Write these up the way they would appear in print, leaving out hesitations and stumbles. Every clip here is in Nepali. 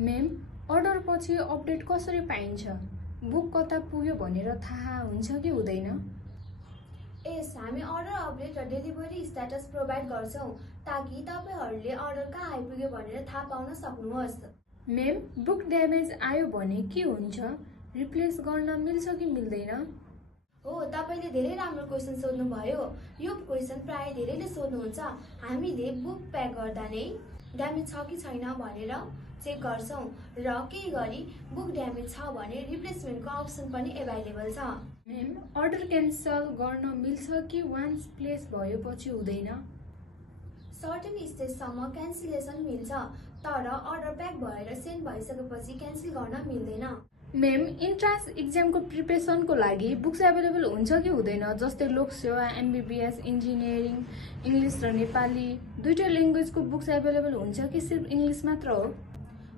मेम, अर्डर पछि अपडेट कसरी पाइन्छ? बुक कता पुग्यो भनेर थाहा हुन्छ कि हुँदैन? यस, हामी अर्डर अपडेट र डेलिभरी स्ट्याटस प्रोभाइड गर्छौं ताकि तपाईहरूले अर्डर कहाँ आइपुग्यो भनेर थाहा पाउन सक्नुहोस्। मेम, बुक ड्यामेज आयो भने के हुन्छ? रिप्लेस गर्न मिल्छ कि मिल्दैन? हो, तपाईले धेरै राम्रो क्वेशन सोध्नुभयो। यो क्वेशन प्राय धेरैले सोध्नुहुन्छ। हामीले बुक प्याक गर्दा नै ड्यामेज छ कि छैन भनेर चेक गर्छौं र केही गरी बुक ड्यामेज छ भने रिप्लेसमेन्टको अप्सन पनि एभाइलेबल छ। मेम, अर्डर क्यान्सल गर्न मिल्छ कि वान्स प्लेस भएपछि हुँदैन? सर्टेन स्टेजसम्म क्यान्सलेसन मिल्छ, तर अर्डर प्याक भएर सेन्ड भइसकेपछि क्यान्सल गर्न मिल्दैन। मेम, इन्ट्रान्स इक्जामको प्रिपरेसनको लागि बुक्स एभाइलेबल हुन्छ कि हुँदैन? जस्तै लोक सेवा, एमबिबिएस, इन्जिनियरिङ, इङ्ग्लिस र नेपाली दुईटै ल्याङ्ग्वेजको बुक्स एभाइलेबल हुन्छ कि सिर्फ इङ्ग्लिस मात्र हो?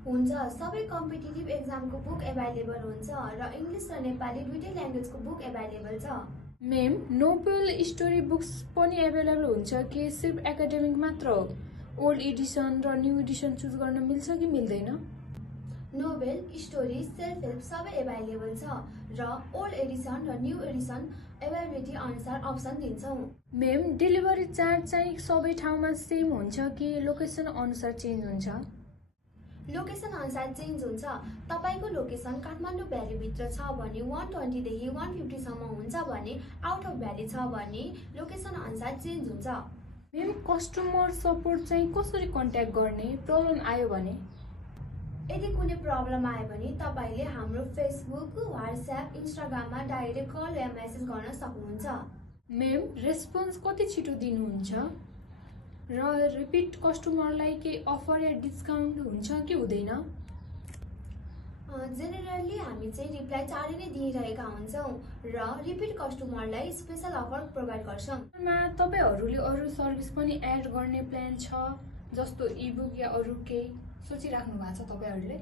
हुन्छ, सबै कम्पिटिटिभ एक्जामको बुक एभाइलेबल हुन्छ र इङ्ग्लिस र नेपाली दुईटै ल्याङ्ग्वेजको बुक एभाइलेबल छ। मेम, नोभेल स्टोरी बुक्स पनि एभाइलेबल हुन्छ कि सिर्फ एकाडेमिक मात्र हो? ओल्ड एडिसन र न्यू एडिसन चुज गर्न मिल्छ कि मिल्दैन? नोभेल, स्टोरी, सेल्फ हेल्प सबै एभाइलेबल छ र ओल्ड एडिसन र न्यू एडिसन एभाइलेबिलिटी अनुसार अप्सन दिन्छौँ। मेम, डेलिभरी चार्ज चाहिँ सबै ठाउँमा सेम हुन्छ कि लोकेसन अनुसार चेन्ज हुन्छ? लोकेसन अनुसार चेन्ज हुन्छ। तपाईको लोकेसन काठमाडौँ भ्यालीभित्र छ भने 120 देखि 150 सम्म हुन्छ भने आउट अफ भ्याली छ भने लोकेसन अनुसार चेन्ज हुन्छ। मेम, कस्टमर सपोर्ट चाहिँ कसरी कन्ट्याक्ट गर्ने प्रब्लम आयो भने? यदि कुनै प्रब्लम आयो भने तपाईले हाम्रो फेसबुक, व्हाट्सएप, इन्स्टाग्राममा डाइरेक्ट कल या मेसेज गर्न सक्नुहुन्छ। मेम, रेस्पोन्स कति छिटो दिनुहुन्छ? र रिपिट कस्टमरलाई केही अफर या डिस्काउन्ट हुन्छ कि हुँदैन? जेनरली हामी चाहिँ रिप्लाई चाँडै नै दिइरहेका हुन्छौँ र रिपिट कस्टमरलाई स्पेशल अफर प्रोभाइड गर्छौँ। तपाईहरूले अरू सर्भिस पनि एड गर्ने प्लान छ, जस्तो इबुक या अरू केही सोचिराख्नु भएको छ तपाईहरूले?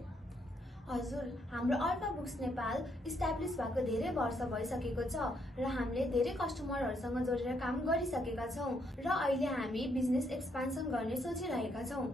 हजुर, हाम्रो अल्फा बुक्स नेपाल इस्टाब्लिस भएको धेरै वर्ष भइसकेको छ र हामीले धेरै कस्टमरहरूसँग जोडेर काम गरिसकेका छौँ र अहिले हामी बिजनेस एक्सपान्सन गर्ने सोचिरहेका छौँ।